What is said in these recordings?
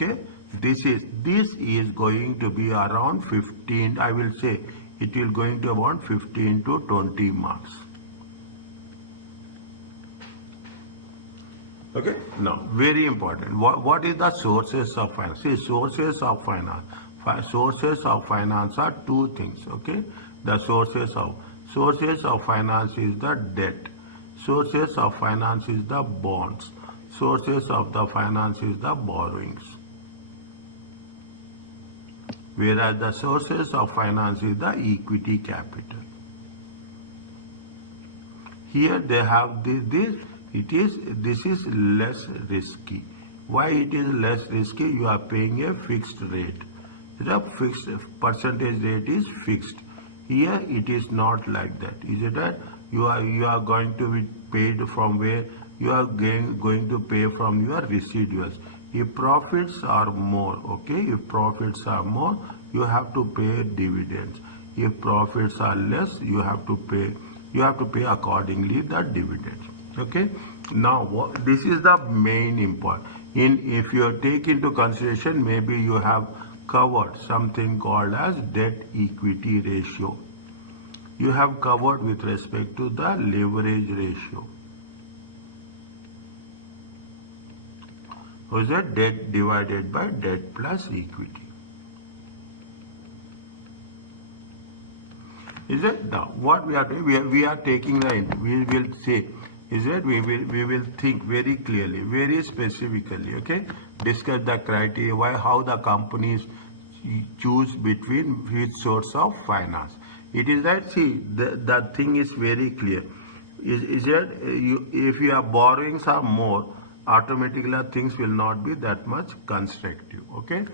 Okay, this is going to be around 15. I will say it will going to about 15 to 20 marks. Okay, now very important. What is the sources of finance? See, sources of finance. Sources of finance are two things. Okay, the sources of finance is the debt. Sources of finance is the bonds. Sources of the finance is the borrowings. Whereas the sources of finance is the equity capital. Here they have this is less risky. Why it is less risky? You are paying a fixed rate. The fixed percentage rate is fixed. Here it is not like that. Is it that you are going to be paid from where you are going to pay from your residuals. If profits are more, okay, if profits are more, you have to pay dividends. If profits are less, you have to pay accordingly the dividends. Okay, now this is the main important. If you take into consideration, maybe you have covered something called as debt equity ratio. You have covered with respect to the leverage ratio. What is that? Debt divided by debt plus equity. Is it? Now what we are doing, we are taking we will say, is that we will think very clearly, very specifically, okay? Discuss the criteria, how the companies choose between which source of finance. It is that, see, the thing is very clear. Is that if your borrowings are more, automatically things will not be that much constructive. Okay,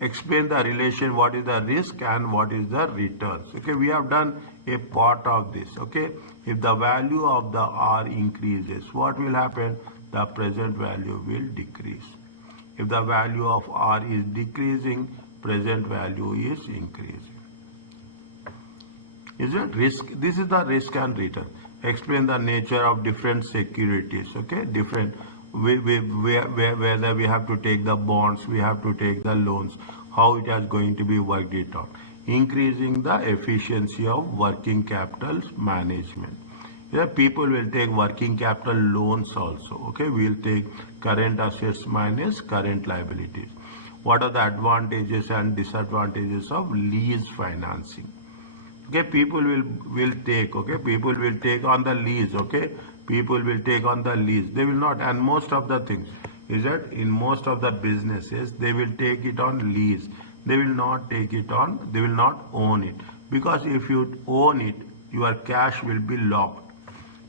explain the relation, what is the risk and what is the returns. Okay, we have done a part of this. Okay, if the value of the R increases, what will happen? The present value will decrease. If the value of R is decreasing, present value is increasing. Is it risk? This is the risk and return. Explain the nature of different securities. Okay, different whether we have to take the bonds, we have to take the loans, how it is going to be worked it out. Increasing the efficiency of working capital management. Yeah, people will take working capital loans also. Okay, we will take current assets minus current liabilities. What are the advantages and disadvantages of lease financing? Okay, people will take, okay, people will take on the lease, okay, people will take on the lease. They will not, and most of the things is that in most of the businesses, they will take it on lease. They will not take it on, they will not own it. Because if you own it, your cash will be locked.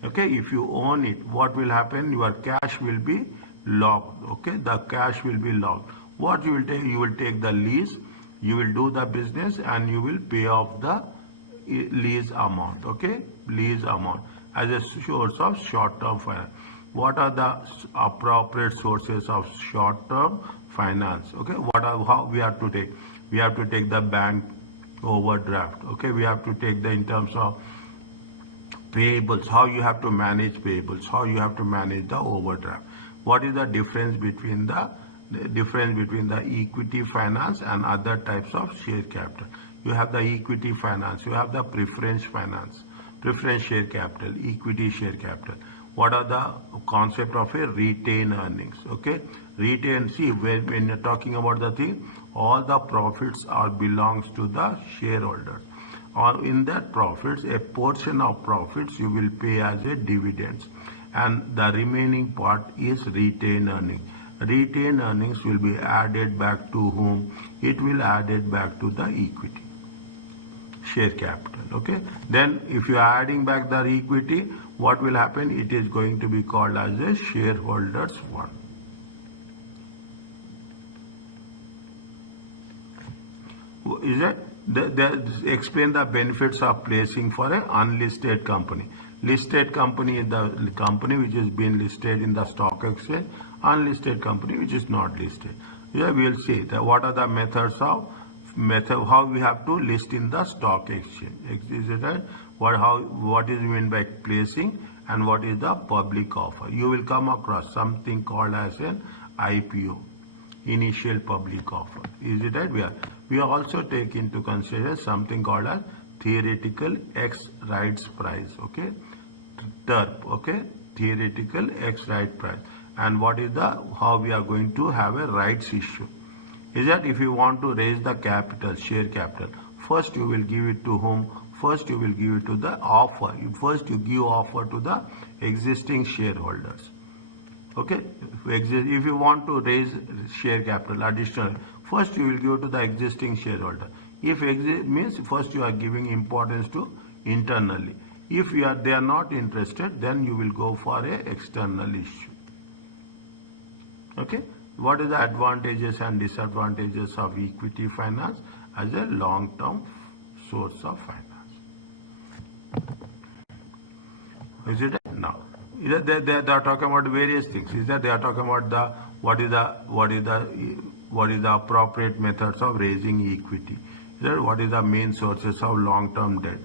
Okay, if you own it, what will happen? Your cash will be locked. Okay, the cash will be locked. What you will take? You will take the lease, you will do the business, and you will pay off the lease amount. Okay, lease amount as a source of short-term finance. What are the appropriate sources of short-term finance? Okay, how we have to take? We have to take the bank overdraft. Okay, we have to take the in terms of payables, how you have to manage payables, how you have to manage the overdraft. What is the difference between the equity finance and other types of share capital? You have the equity finance, you have the preference finance, preference share capital, equity share capital. What are the concept of a retained earnings? Okay, retained, see, when you're talking about the thing, all the profits are belongs to the shareholders. Or in that profits, a portion of profits you will pay as a dividends, and the remaining part is retained earnings. Retained earnings will be added back to whom? It will added back to the equity share capital. Okay, then if you are adding back the equity, what will happen? It is going to be called as a shareholders fund. Is it? Explain the benefits of placing for an unlisted company. Listed company is the company which has been listed in the stock exchange. Unlisted company which is not listed. Here we will see that what are the methods of how we have to list in the stock exchange. Is it right? What is meant by placing and what is the public offer? You will come across something called as an IPO. initial public offer. Is it right? We also take into consideration something called as theoretical X rights price. Okay, TERP. Okay, theoretical X right price. And what is the how we are going to have a rights issue? Is that if you want to raise the capital, share capital, first you will give it to whom? First you will give it to the offer. First you give offer to the existing shareholders. Okay, if you want to raise share capital additional, first you will give to the existing shareholder. If means first you are giving importance to internally. If they are not interested, then you will go for a external issue. Okay, what is the advantages and disadvantages of equity finance as a long-term source of finance? Is it now? They are talking about various things. Is that they are talking about what is the appropriate methods of raising equity? Is that what is the main sources of long-term debt?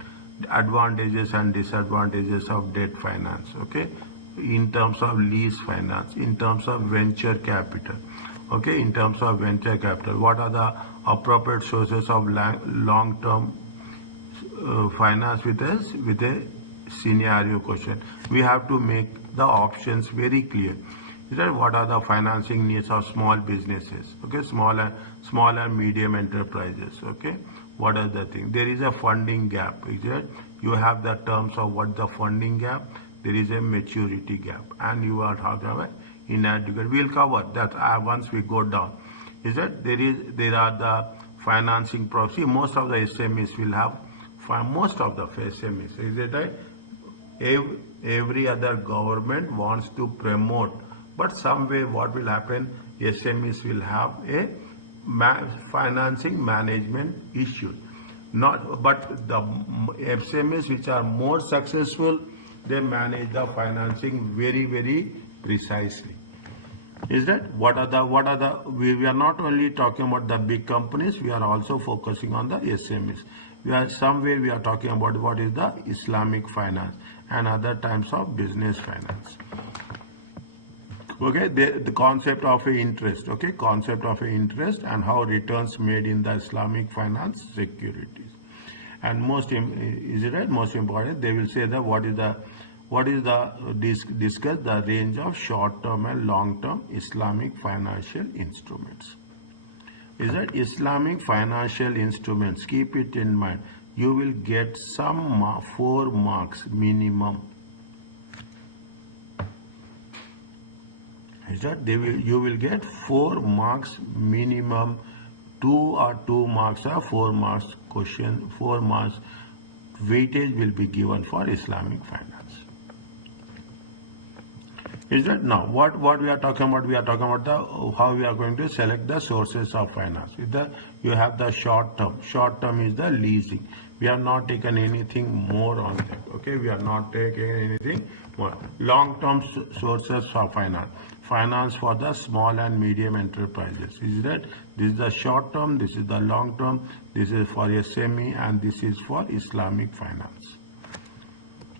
Advantages and disadvantages of debt finance. Okay, in terms of lease finance, in terms of venture capital. Okay, in terms of venture capital, what are the appropriate sources of long-term finance with a scenario question? We have to make the options very clear. Is that what are the financing needs of small businesses? Okay, small and medium enterprises. Okay, what are the things? There is a funding gap. Is that you have the terms of what the funding gap? There is a maturity gap, and you are talking about inadequate. We'll cover that once we go down. Is that there are the financing process. Most of the SMEs will have most of the SMEs. Is it right? Every other government wants to promote, but some way what will happen? SMEs will have a financing management issue. But the SMEs which are more successful, they manage the financing very, very precisely. Is that what are the we are not only talking about the big companies, we are also focusing on the SMEs. We are talking about what is the Islamic finance and other types of business finance. Okay, the concept of a interest. Okay, concept of a interest and how returns made in the Islamic finance securities. And most important, they will say that discuss the range of short-term and long-term Islamic financial instruments. Is that Islamic financial instruments? Keep it in mind. You will get some 4 marks minimum. Is that you will get 4 marks minimum. 2 marks or 4 marks question. 4 marks weightage will be given for Islamic finance. Is that now what we are talking about? We are talking about how we are going to select the sources of finance. You have the short term. Short term is the leasing. We have not taken anything more on that. Okay, we are not taking anything more. Long term sources of finance. Finance for the small and medium enterprises. Is that this is the short term? This is the long term. This is for SME and this is for Islamic finance.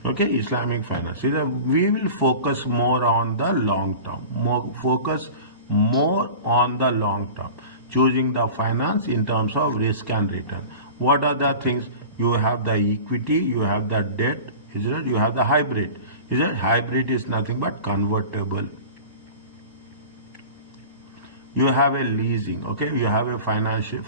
Okay, Islamic finance. We will focus more on the long term. Focus more on the long term. Choosing the finance in terms of risk and return. What are the things? You have the equity, you have the debt, is it? You have the hybrid. Is it? Hybrid is nothing but convertible. You have a leasing, okay? You have a financial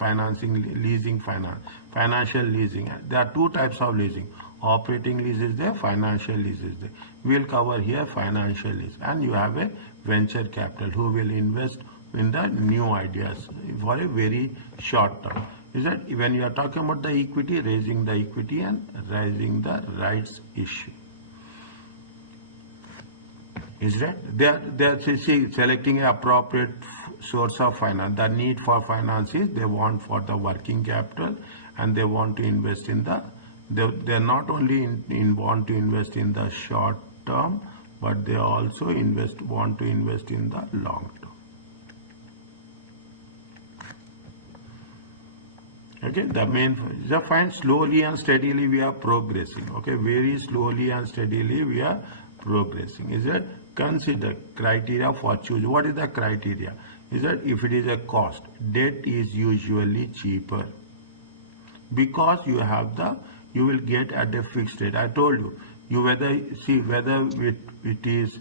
leasing. There are 2 types of leasing. Operating lease is there, financial lease is there. We'll cover here financial lease. And you have a venture capital who will invest in the new ideas for a very short term. Is that when you are talking about the equity, raising the equity and raising the rights issue. Is that they are selecting an appropriate source of finance. The need for finance is they want for the working capital and they want to invest in the they not only want to invest in the short term, but they also want to invest in the long term. Okay, the fine slowly and steadily we are progressing. Okay, very slowly and steadily we are progressing. Is it? Consider criteria for choosing. What is the criteria? is that if it is a cost, debt is usually cheaper because you will get at a fixed rate. I told you, whether it is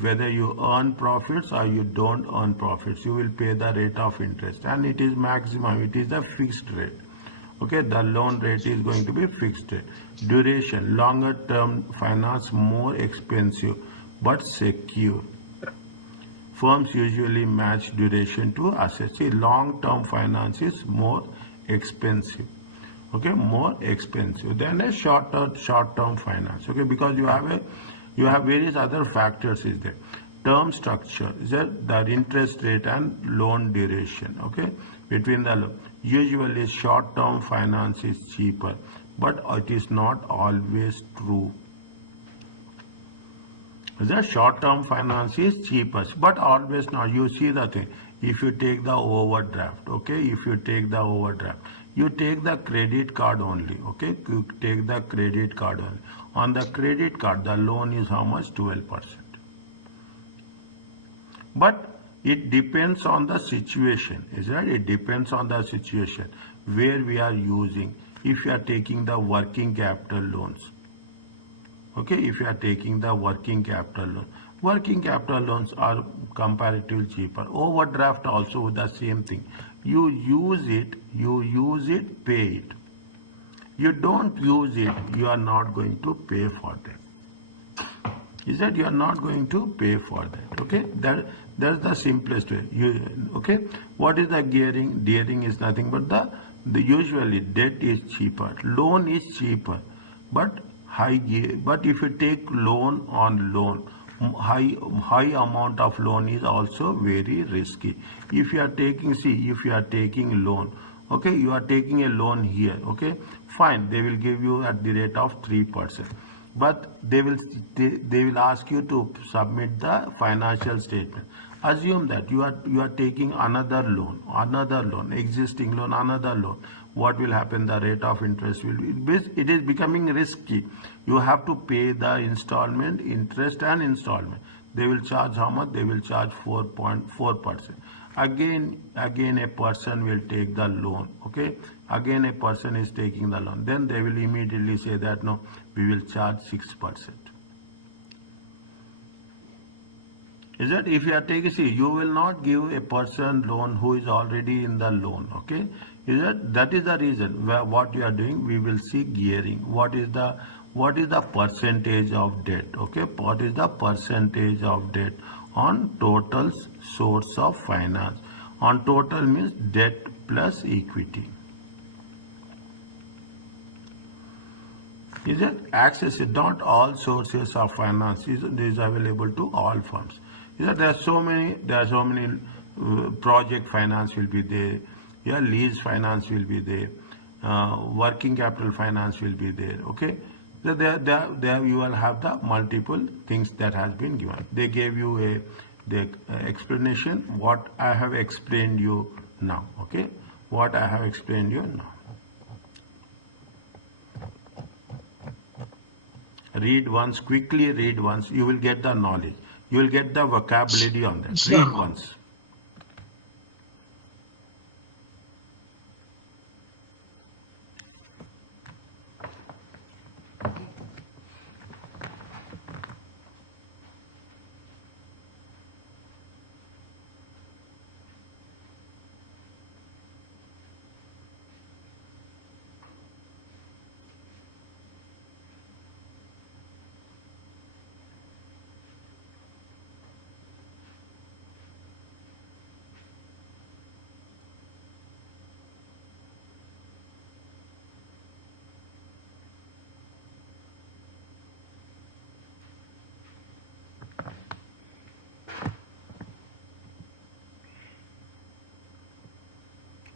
whether you earn profits or you don't earn profits, you will pay the rate of interest, and it is maximum. It is a fixed rate. Okay, the loan rate is going to be fixed rate. Duration, longer term finance, more expensive but secure. Firms usually match duration to assets. See, long-term finance is more expensive. Okay, more expensive than a short-term finance. Okay, because you have various other factors is there. Term structure is that the interest rate and loan duration. Okay, between the usually short-term finance is cheaper, but it is not always true. The short-term finance is cheapest, but always not. You see the thing. If you take the overdraft, okay, if you take the overdraft, you take the credit card only, okay, you take the credit card only. On the credit card, the loan is how much? 12%. But it depends on the situation, is right? It depends on the situation where we are using. If you are taking the working capital loans, okay, if you are taking the working capital loans are comparatively cheaper. Overdraft also the same thing. You use it, pay it. You don't use it, you are not going to pay for that. Is that you are not going to pay for that? Okay, that's the simplest way. Okay, what is the gearing? Gearing is nothing but the usually debt is cheaper, loan is cheaper, but but if you take loan on loan, high amount of loan is also very risky. If you are taking, if you are taking loan, okay, you are taking a loan here, okay, fine, they will give you at the rate of 3%, but they will ask you to submit the financial statement. Assume that you are taking another loan, existing loan, another loan. What will happen? The rate of interest it is becoming risky. You have to pay the installment, interest and installment. They will charge how much? They will charge 4.4%. Again a person will take the loan. Okay, again a person is taking the loan. Then they will immediately say that no, we will charge 6%. Is that if you are taking, you will not give a person loan who is already in the loan. Okay, that is the reason where what you are doing. We will see gearing. What is the percentage of debt? Okay, what is the percentage of debt on total source of finance? On total means debt plus equity. Is it access? Not all sources of finance is available to all firms. Is that there are so many project finance will be there, yeah, lease finance will be there, working capital finance will be there. Okay, so there you will have the multiple things that has been given. They gave you the explanation what I have explained you now. Okay, what I have explained you now. Read once, quickly read once, you will get the knowledge. You will get the vocabulary on that. Read once.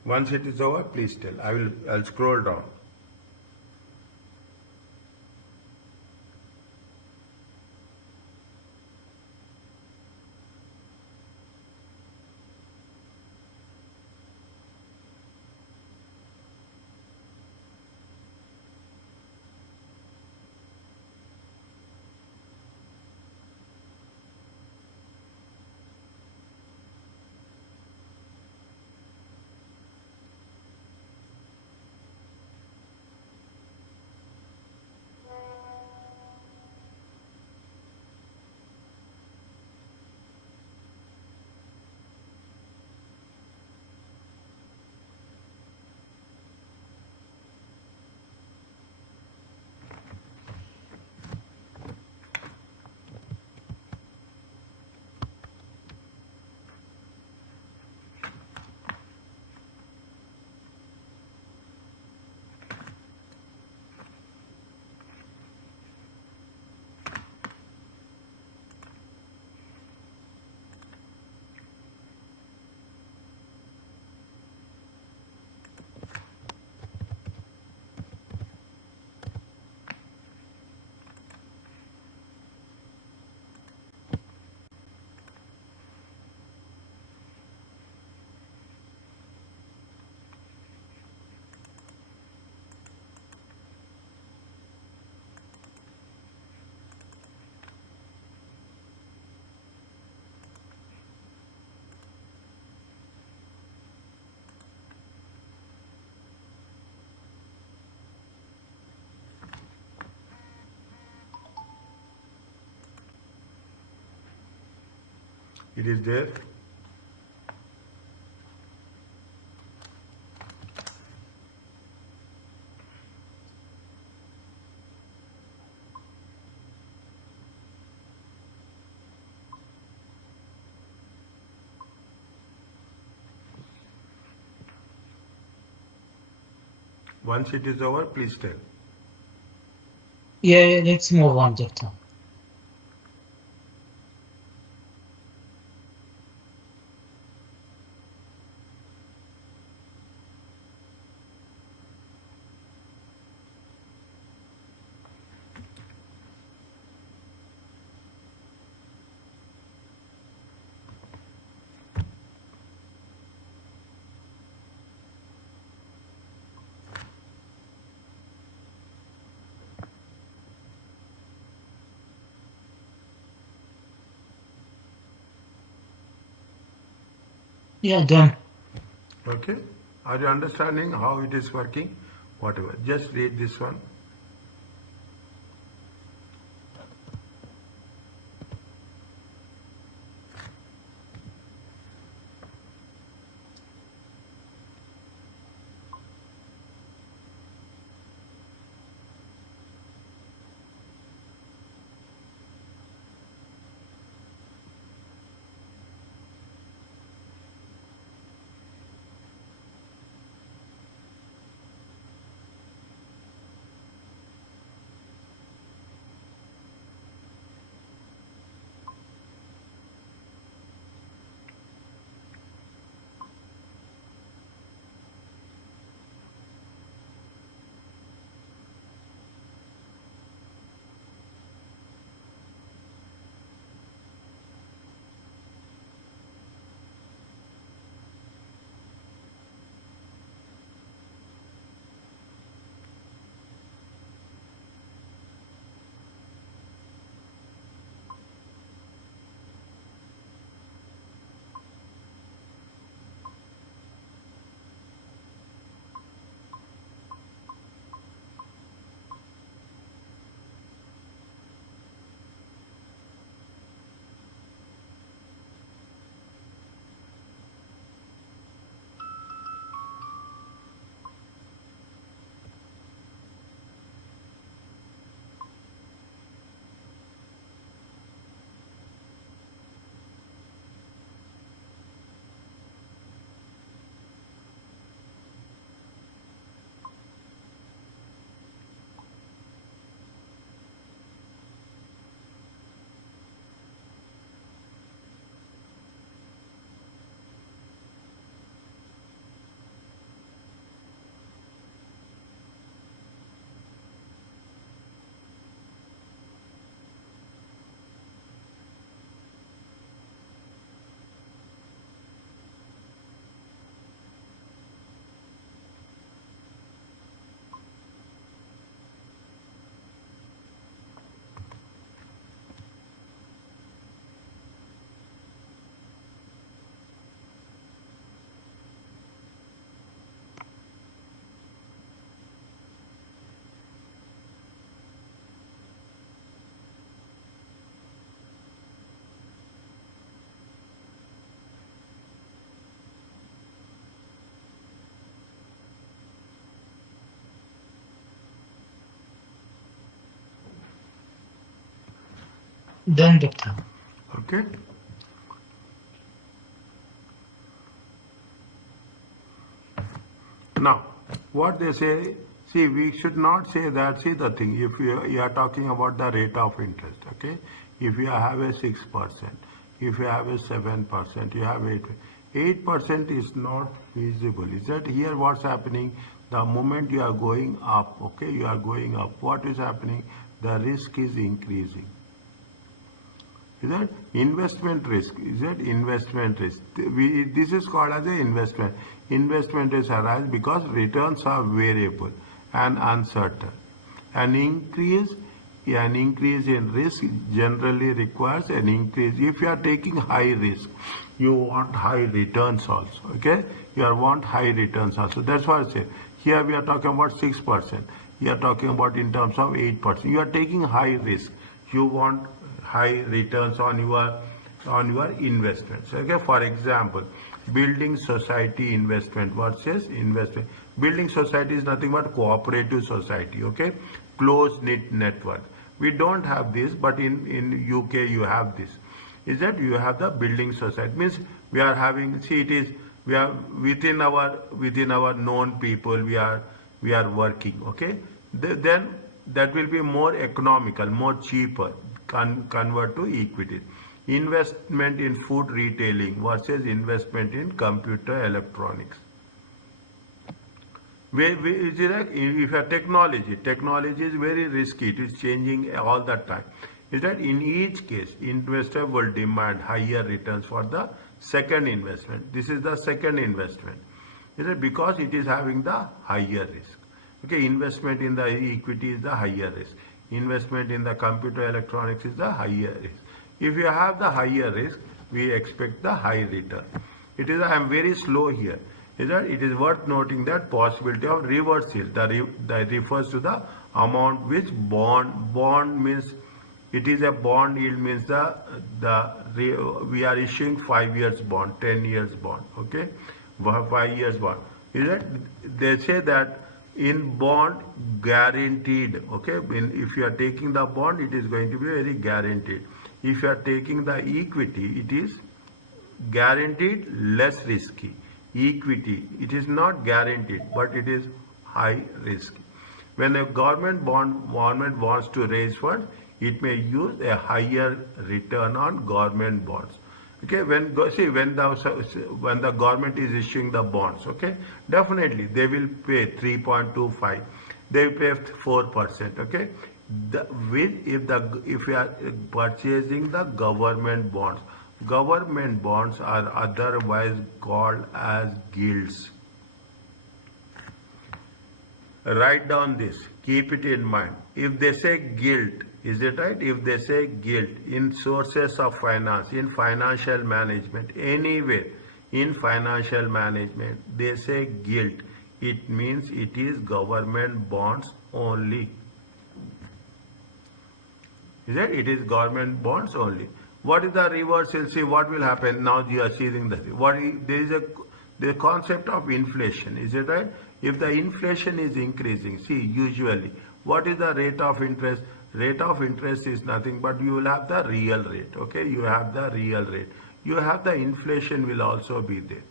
Once it is over, please tell. I'll scroll down. It is there. Once it is over, please tell. Yeah, let's move on, doctor. Yeah, done. Okay? Are you understanding how it is working? Whatever. Just read this one. Done, doctor. Okay? Now, what they say, see, we should not say that, see the thing, if you are talking about the rate of interest, okay? If you have a 6%, if you have a 7%, you have 8% is not feasible. Is that here what's happening? The moment you are going up, okay, you are going up, what is happening? The risk is increasing. Is that investment risk? Is that investment risk? This is called as an investment. Investment risk arises because returns are variable and uncertain. An increase in risk generally requires an increase. If you are taking high risk, you want high returns also. Okay, you want high returns also. That's why I say here we are talking about 6%. You are talking about in terms of 8%. You are taking high risk. You want high returns on your on your investments. Okay, for example, building society investment. What says investment? Building society is nothing but cooperative society. Okay, close knit network. We don't have this, but in UK you have this. Is that you have the building society? Means we are having. See, it is we are within our known people. We are working. Okay, then that will be more economical, more cheaper. Convert to equity. Investment in food retailing versus investment in computer electronics. If a technology is very risky, it is changing all the time. Is that in each case, investor will demand higher returns for the second investment. This is the second investment. Is it because it is having the higher risk? Okay, investment in the equity is the higher risk. Investment in the computer electronics is the higher risk. If you have the higher risk, we expect the high return. I am very slow here. It is worth noting that possibility of reverse yield that refers to the amount which bond means it is a bond yield means we are issuing 5 years bond, 10 years bond. Okay, 5 years bond. They say that in bond guaranteed. Okay, if you are taking the bond, it is going to be very guaranteed. If you are taking the equity, it is guaranteed less risky. Equity, it is not guaranteed, but it is high risk. When a government wants to raise funds, it may use a higher return on government bonds. Okay, when the government is issuing the bonds, okay, definitely they will pay 3.25. They will pay 4%. Okay, if we are purchasing the government bonds. Government bonds are otherwise called as gilts. Write down this. Keep it in mind. If they say gilt, is it right? If they say gilt in sources of finance, in financial management, anywhere in financial management, they say gilt. It means it is government bonds only. Is it? It is government bonds only. What is the reverse? You'll see what will happen. Now you are seeing this. There is the concept of inflation. Is it right? If the inflation is increasing, see, usually, what is the rate of interest? Rate of interest is nothing but you will have the real rate. Okay, you have the real rate. You have the inflation will also be there.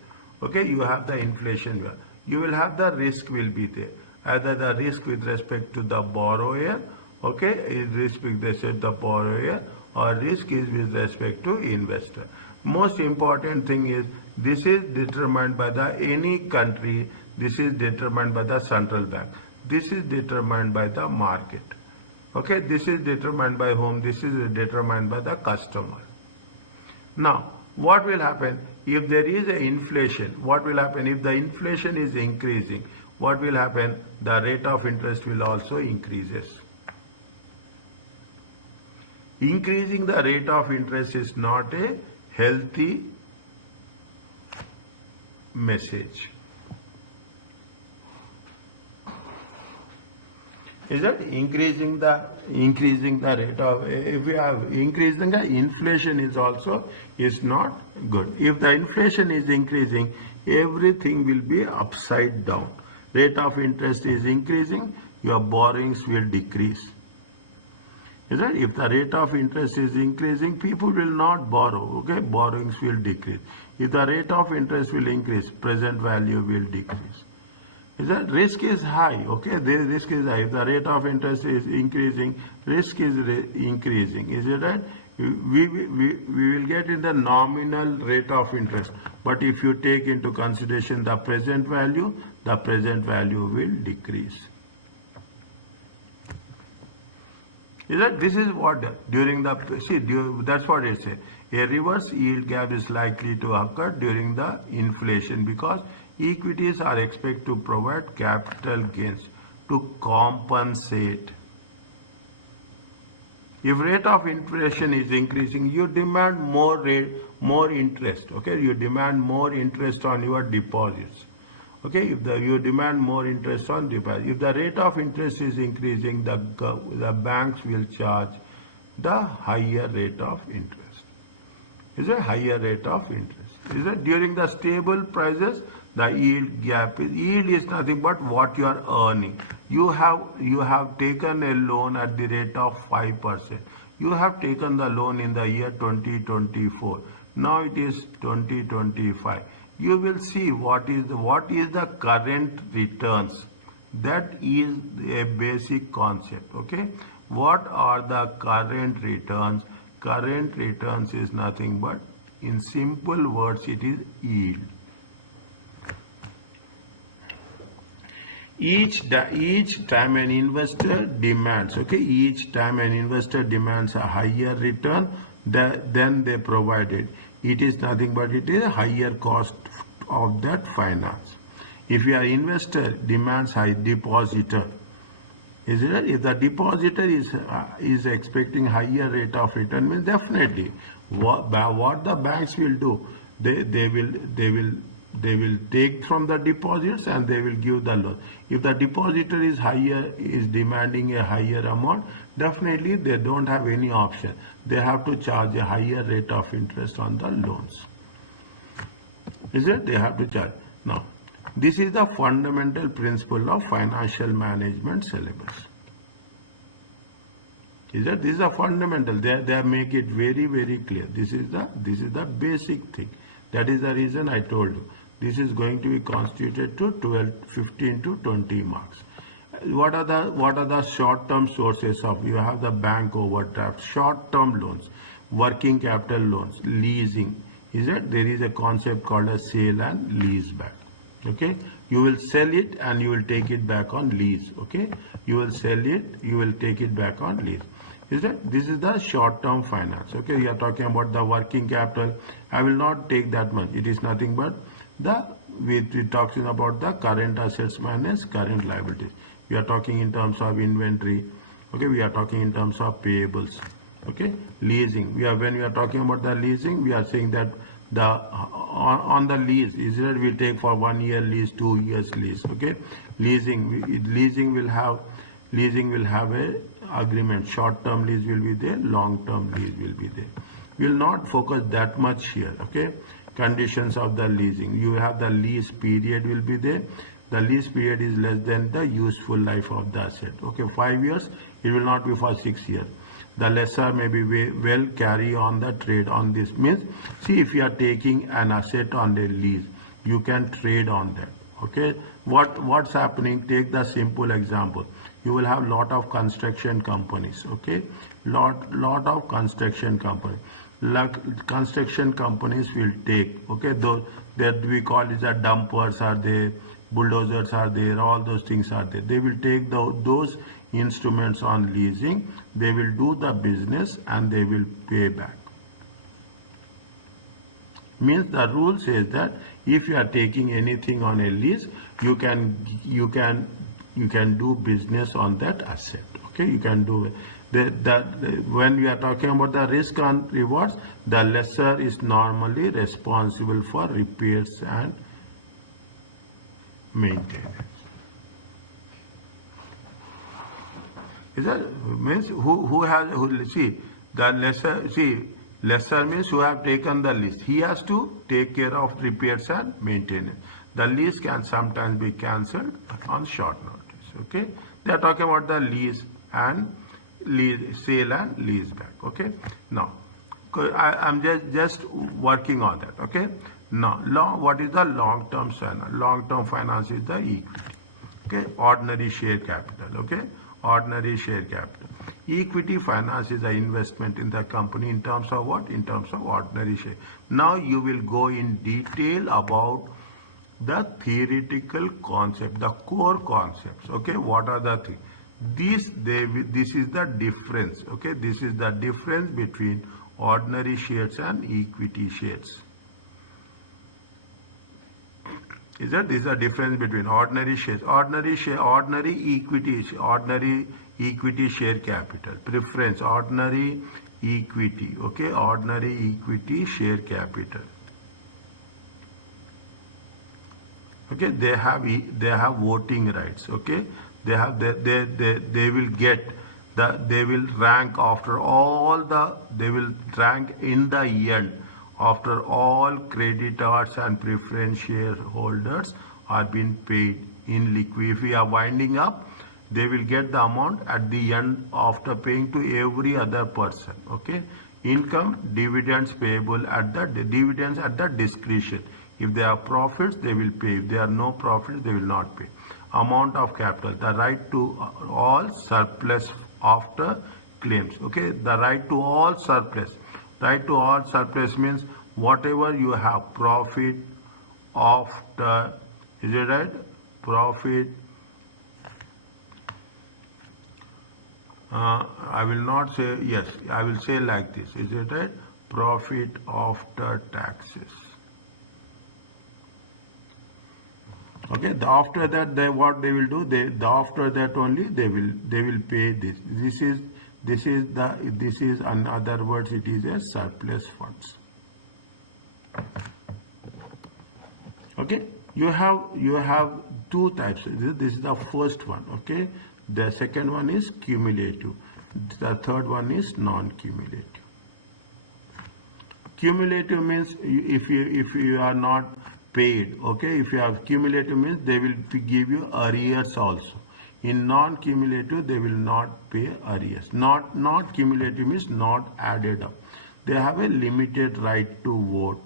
Okay, you have the inflation. You will have the risk will be there. Either the risk with respect to the borrower, okay, risk with respect to the borrower, or risk is with respect to investor. Most important thing is this is determined by any country. This is determined by the central bank. This is determined by the market. Okay, this is determined by whom? This is determined by the customer. Now, what will happen if there is an inflation? What will happen if the inflation is increasing? What will happen? The rate of interest will also increases. Increasing the rate of interest is not a healthy message. Is that increasing the rate of, if we have increasing the inflation is not good. If the inflation is increasing, everything will be upside down. Rate of interest is increasing, your borrowings will decrease. Is that? If the rate of interest is increasing, people will not borrow. Okay, borrowings will decrease. If the rate of interest will increase, present value will decrease. Is that? Risk is high. Okay, the risk is high. If the rate of interest is increasing, risk is increasing. Is it right? We will get in the nominal rate of interest. But if you take into consideration the present value will decrease. Is that? This is what during the that's what it says. A reverse yield gap is likely to occur during the inflation because equities are expected to provide capital gains to compensate. If rate of inflation is increasing, you demand more interest. Okay, you demand more interest on your deposits. Okay, if you demand more interest on deposit, if the rate of interest is increasing, the banks will charge the higher rate of interest. is a higher rate of interest. Is that during the stable prices, the yield is nothing but what you are earning. You have taken a loan at the rate of 5%. You have taken the loan in the year 2024. Now it is 2025. You will see what is the current returns. That is a basic concept. Okay, what are the current returns? Current returns is nothing but, in simple words, it is yield. Each time an investor demands, okay, each time an investor demands a higher return than they provided, it is nothing but it is a higher cost of that finance. If your investor demands high depositor, is it? If the depositor is expecting higher rate of return, means definitely what the banks will do, they will take from the deposits and they will give the loan. If the depositor is demanding a higher amount, definitely they don't have any option. They have to charge a higher rate of interest on the loans. Is it? They have to charge. Now, this is the fundamental principle of financial management syllabus. Is that? This is a fundamental. They make it very, very clear. This is the basic thing. That is the reason I told you. This is going to be constituted to 12, 15 to 20 marks. What are the short-term sources of? You have the bank overdraft, short-term loans, working capital loans, leasing. Is that? There is a concept called a sale and lease back. Okay, you will sell it and you will take it back on lease. Okay, you will sell it, you will take it back on lease. Is that? This is the short-term finance. Okay, we are talking about the working capital. I will not take that much. It is nothing but we're talking about the current assets minus current liabilities. We are talking in terms of inventory. Okay, we are talking in terms of payables. Okay, leasing. When we are talking about the leasing, we are saying that on the lease, is it we take for 1 year lease, 2 years lease. Okay, leasing will have a agreement. Short term lease will be there, long term lease will be there. We will not focus that much here. Okay, conditions of the leasing. You have the lease period will be there. The lease period is less than the useful life of the asset. Okay, 5 years, it will not be for 6 years. The lessor may be well carry on the trade on this. Means, see, if you are taking an asset on a lease, you can trade on that. Okay, what's happening? Take the simple example. You will have lot of construction companies. Okay, lot of construction companies. Construction companies will take, okay, those that we call is the dumpers are there, bulldozers are there, all those things are there. They will take those instruments on leasing, they will do the business and they will pay back. Means the rule says that if you are taking anything on a lease, you can do business on that asset. Okay, you can do when we are talking about the risk and rewards, the lessor is normally responsible for repairs and maintenance. Is that means lessor means who have taken the lease. He has to take care of repairs and maintenance. The lease can sometimes be cancelled on short notice. Okay, they are talking about the lease and sale and lease back. Okay, now I'm just working on that. Okay, now what is the long-term finance? Long-term finance is the equity. Okay, ordinary share capital. Okay, ordinary share capital. Equity finance is the investment in the company in terms of what? In terms of ordinary share. Now you will go in detail about the theoretical concept, the core concepts. Okay, what are the things? This is the difference. Okay, this is the difference between ordinary shares and equity shares. Is that this is the difference between ordinary shares, ordinary equity share capital, preference, ordinary equity. Okay, ordinary equity share capital. Okay, they have voting rights. Okay, they will get they will rank after all they will rank in the end after all creditors and preference shareholders are being paid in liquid. If we are winding up, they will get the amount at the end after paying to every other person. Okay. Income, dividends payable at the dividends at the discretion. If there are profits, they will pay. If there are no profits, they will not pay. Amount of capital, the right to all surplus after claims. Okay, the right to all surplus. Right to all surplus means whatever you have profit after, is it right? Profit. I will not say, yes, I will say like this, is it right? Profit after taxes. Okay, after that, what they will do, after that only they will pay this. This is in other words, it is a surplus funds. Okay, you have two types. This is the first one. Okay, the second one is cumulative. The third one is non-cumulative. Cumulative means if you are not paid, okay, if you have cumulative means they will give you arrears also. In non-cumulative, they will not pay arrears. Not cumulative means not added up. They have a limited right to vote.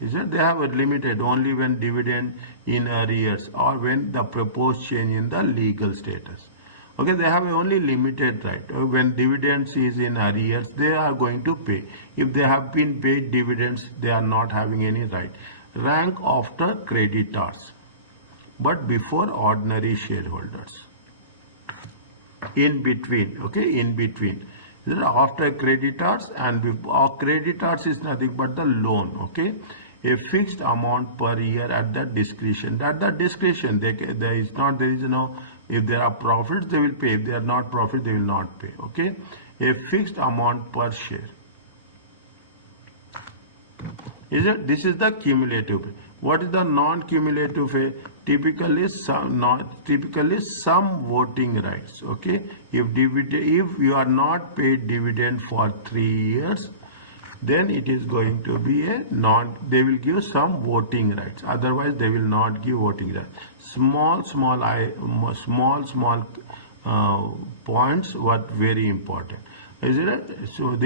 Is it? They have a limited only when dividend in arrears or when the proposed change in the legal status. Okay, they have only limited right. When dividends is in arrears, they are going to pay. If they have been paid dividends, they are not having any right. Rank after creditors, but before ordinary shareholders. In between, okay, in between. After creditors and before, creditors is nothing but the loan, okay. A fixed amount per year at the discretion. At the discretion, there is no, if there are profits, they will pay. If they are not profit, they will not pay, okay. A fixed amount per share. Is it? This is the cumulative pay. What is the non-cumulative pay? Typically some voting rights. Okay. If you are not paid dividend for 3 years, then it is going to be they will give some voting rights. Otherwise, they will not give voting rights. Small points were very important. Is it? So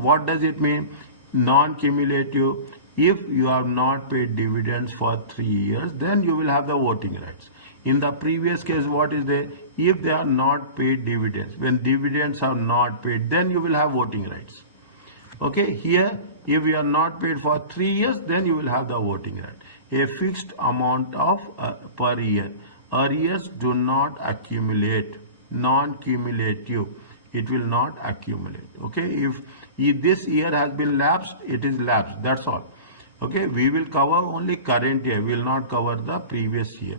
what does it mean? Non-cumulative. If you have not paid dividends for 3 years, then you will have the voting rights. In the previous case, what is there? If they are not paid dividends, when dividends are not paid, then you will have voting rights. Okay, here, if you are not paid for 3 years, then you will have the voting right. A fixed amount of per year. Arrears do not accumulate. Non-cumulative. It will not accumulate. Okay, if this year has been lapsed, it is lapsed. That's all. Okay, we will cover only current year. We will not cover the previous year.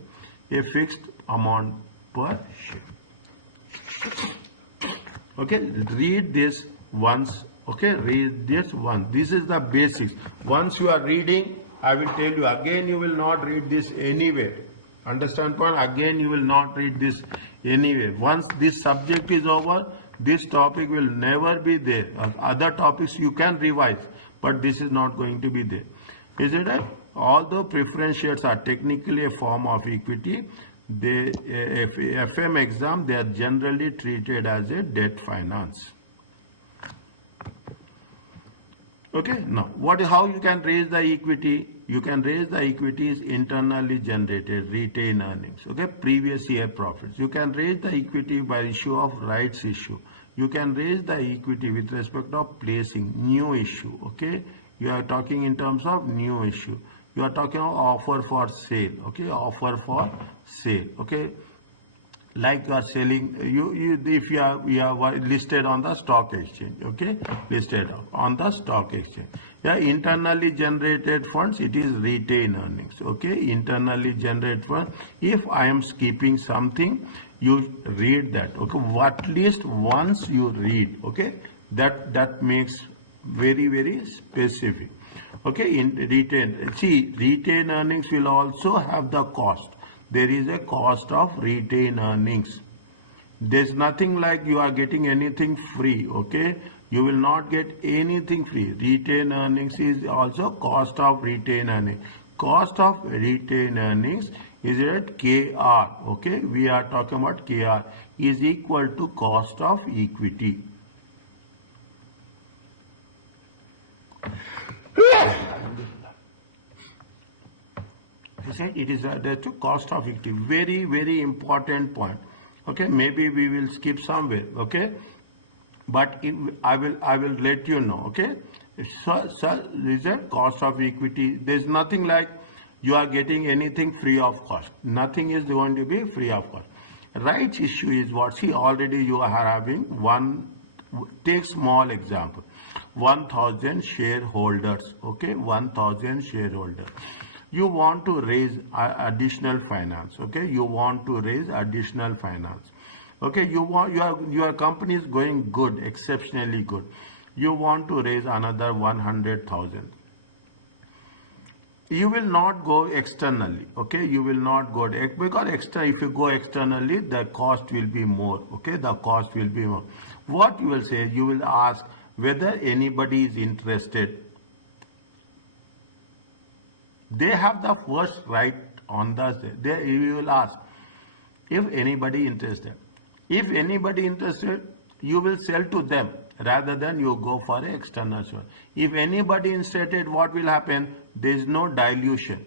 A fixed amount per share. Okay, read this once. Okay, read this once. This is the basics. Once you are reading, I will tell you again, you will not read this anywhere. Understand point? Again, you will not read this anywhere. Once this subject is over, this topic will never be there. Other topics you can revise, but this is not going to be there. Is it right? Although preference shares are technically a form of equity, FM exam, they are generally treated as a debt finance. Okay, now how you can raise the equity? You can raise the equities internally generated retained earnings. Okay, previous year profits. You can raise the equity by issue of rights issue. You can raise the equity with respect of placing new issue. Okay, you are talking in terms of new issue. You are talking of offer for sale. Okay, offer for sale. Okay. Like you are selling, if you are listed on the stock exchange, okay, listed on the stock exchange. Yeah, internally generated funds, it is retained earnings. Okay, internally generated funds. If I am skipping something, you read that. Okay, at least once you read. Okay, that makes very specific. Okay, in retained earnings will also have the cost. There is a cost of retained earnings. There's nothing like you are getting anything free. Okay, You will not get anything free. Retained earnings is also cost of retained earnings. Cost of retained earnings is at KR. Okay, we are talking about KR is equal to cost of equity. He said it is the cost of equity. Very, very important point. Okay, maybe we will skip somewhere. Okay, but I will let you know. Okay, so is a cost of equity. There's nothing like you are getting anything free of cost. Nothing is going to be free of cost. Rights issue is what? See, already you are having one. Take small example. 1,000 shareholders. Okay, 1,000 shareholders. You want to raise additional finance. Okay, you want to raise additional finance. Okay, your company is going good, exceptionally good. You want to raise another 100,000. You will not go externally. Okay, you will not go because if you go externally, the cost will be more. Okay, the cost will be more. What you will say? You will ask whether anybody is interested. They have the first right on the. You will ask if anybody interested. If anybody interested, you will sell to them rather than you go for an external source. If anybody interested, what will happen? There is no dilution.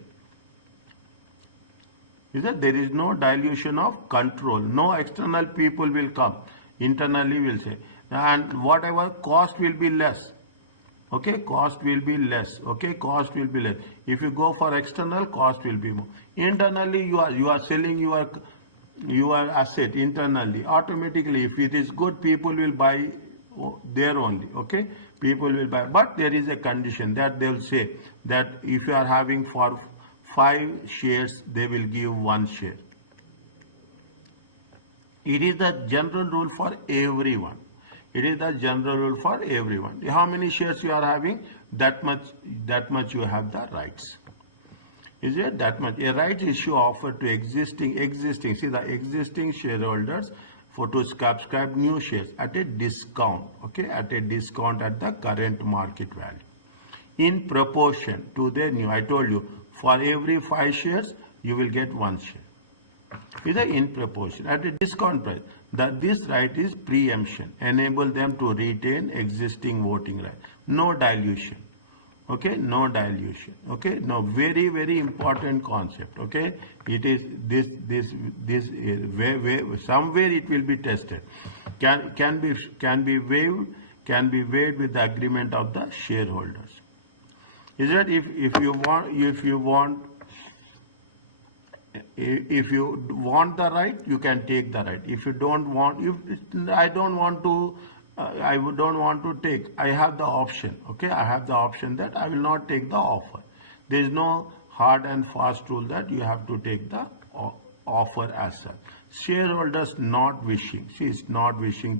Is that there is no dilution of control. No external people will come. Internally will say, and whatever cost will be less. Okay, cost will be less. Okay, cost will be less. If you go for external, cost will be more. Internally, you are selling your asset internally. Automatically, if it is good, people will buy there only. Okay, people will buy. But there is a condition that they will say that if you are having for 5 shares, they will give 1 share. It is the general rule for everyone. It is the general rule for everyone. How many shares you are having, that much you have the rights. Is it that much? A rights issue offered to existing, see the existing shareholders for to subscribe new shares at a discount. Okay, at a discount at the current market value. In proportion to their new, I told you, for every 5 shares, you will get 1 share. Is in proportion at a discount price. This right is preemption. Enable them to retain existing voting right. No dilution. Okay, no dilution. Okay, now very, very important concept. Okay, it is this where somewhere it will be tested. Can be waived with the agreement of the shareholders. Is that if you want the right, you can take the right. If you don't want, I don't want to take. I have the option. Okay, I have the option that I will not take the offer. There is no hard and fast rule that you have to take the offer as such. Shareholders not wishing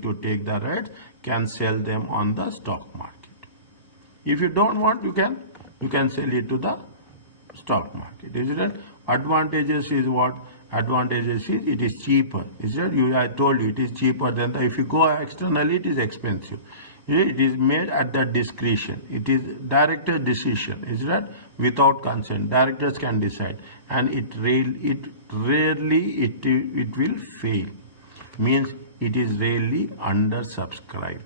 to take the rights can sell them on the stock market. If you don't want, you can sell it to the stock market. Isn't it? Advantages is what? Advantages is it is cheaper. Is it? I told you it is cheaper than if you go externally, it is expensive. It is made at the discretion. It is director decision. Is that without consent? Directors can decide, and it rarely will fail. Means it is rarely undersubscribed.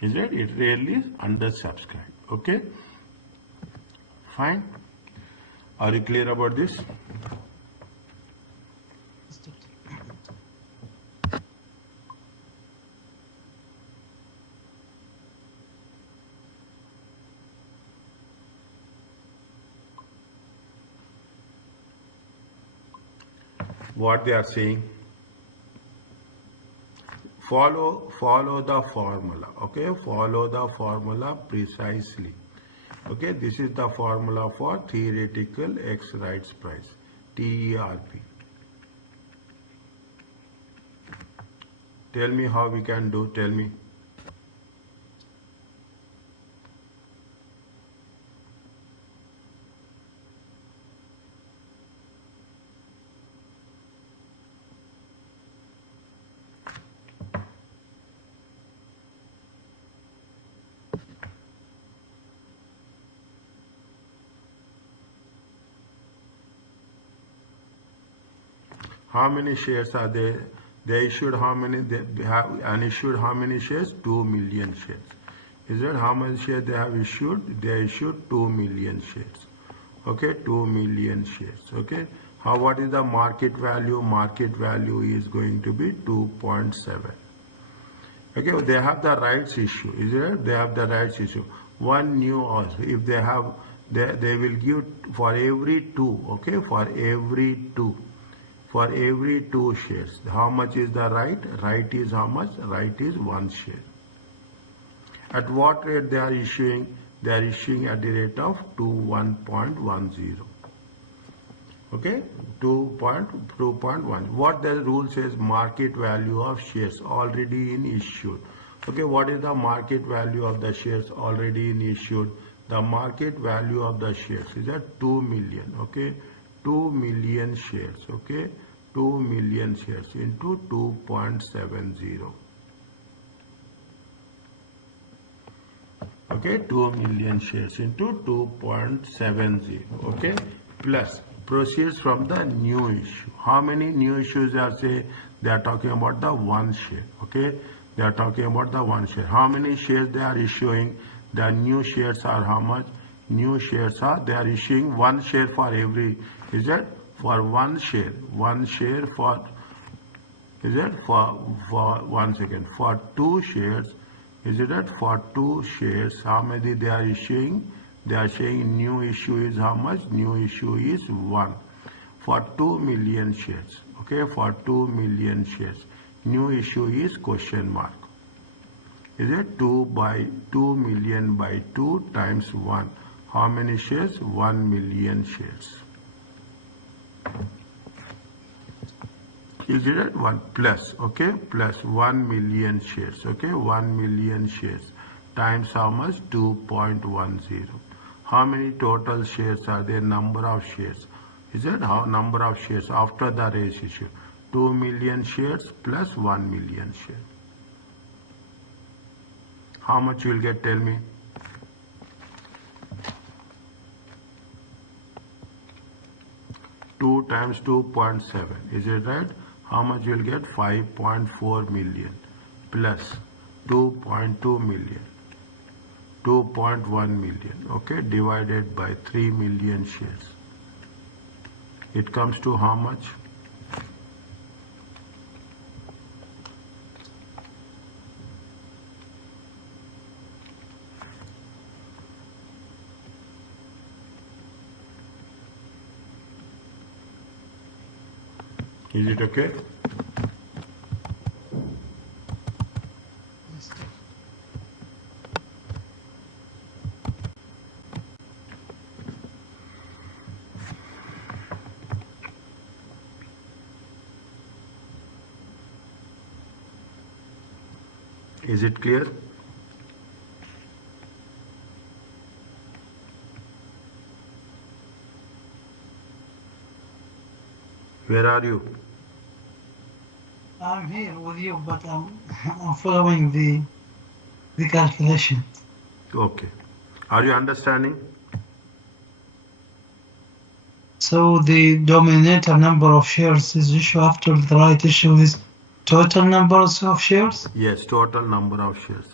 Is it? It rarely is undersubscribed. Okay? Fine. Are you clear about this? What they are saying? Follow the formula. Okay, follow the formula precisely. Okay, this is the formula for theoretical X rights price, TERP. Tell me how we can do. Tell me. How many shares are there? They issued how many? They have unissued how many shares? 2 million shares. Is that how many shares they have issued? They issued 2 million shares. Okay, 2 million shares. Okay. How, what is the market value? Market value is going to be 2.7. Okay, they have the rights issue. Is it? They have the rights issue. One new, if they have, they will give for every two. Okay, for every two shares. How much is the right? Right is how much? Right is 1 share. At what rate they are issuing? They are issuing at the rate of 1.10. Okay, 2.1. What the rule says? Market value of shares already in issued. Okay, what is the market value of the shares already in issued? The market value of the shares is at 2 million. Okay, 2 million shares. Okay, 2 million shares into 2.70. Okay, 2 million shares into 2.70. Okay, plus proceeds from the new issue. How many new issues are say? They are talking about the 1 share. Okay, they are talking about the 1 share. How many shares they are issuing? The new shares are how much? New shares are, they are issuing 1 share for every, is that for 1 share? 1 share for, is it for 1 second, for 2 shares? Is it that for 2 shares, how many they are issuing? They are saying new issue is how much? New issue is 1. For 2 million shares. Okay, for 2 million shares. New issue is question mark. Is it 2 by 2 million by 2 times 1? How many shares? 1 million shares. Is it at 1 plus, okay, plus 1 million shares, okay, 1 million shares times how much? 2.10. How many total shares are there? Number of shares. Is it how number of shares after the raise issue? 2 million shares plus 1 million shares. How much you will get? Tell me. Two times 2.7. Is it right? How much you will get? 5.4 million plus 2.2 million. 2.1 million, okay, divided by 3 million shares. It comes to how much? Is it okay? Is it clear? Where are you? I'm here with you, but I'm following the calculation. Okay. Are you understanding? So the denominator number of shares is issue after the right issue is total numbers of shares? Yes, total number of shares.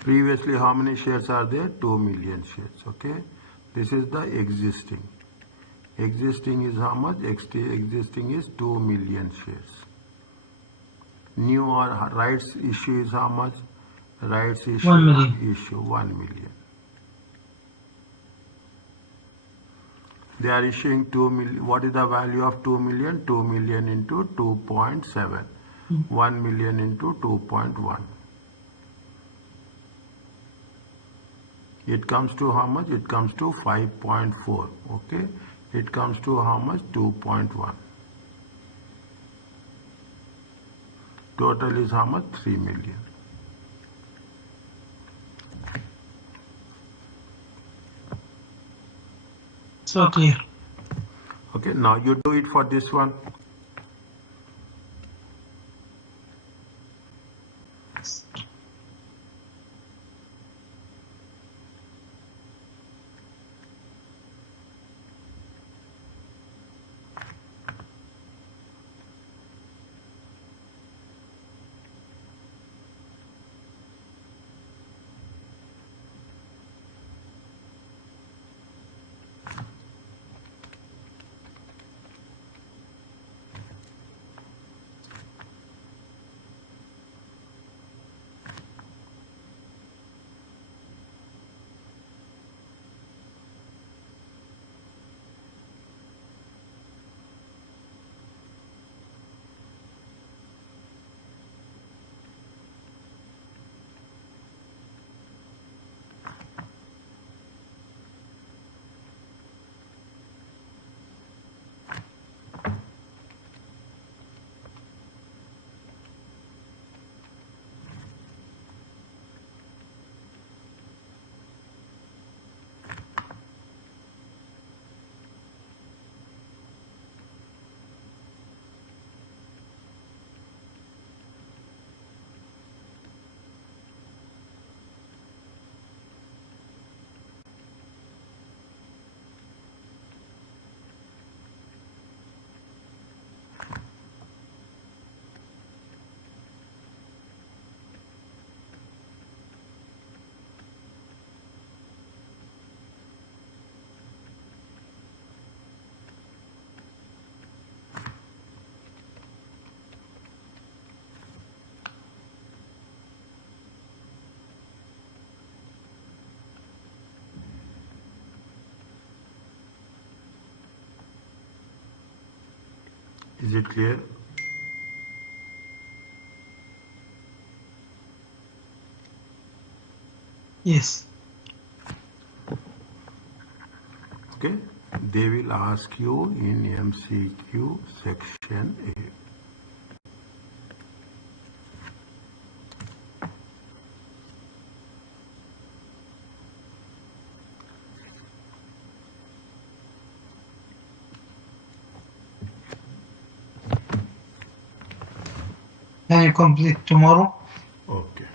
Previously, how many shares are there? 2 million shares, okay? This is the existing. Existing is how much? Existing is 2 million shares. New or rights issue is how much? Rights issue 1 million. issue 1 million. They are issuing 2 million. What is the value of 2 million? 2 million into 2.7. 1 million into 2.1. It comes to how much? It comes to 5.4. Okay. It comes to how much? 2.1. Total is how much? 3 million. So clear. Okay. Now you do it for this one. Is it clear? Yes. Okay. They will ask you in MCQ section A. Can you complete tomorrow? Okay.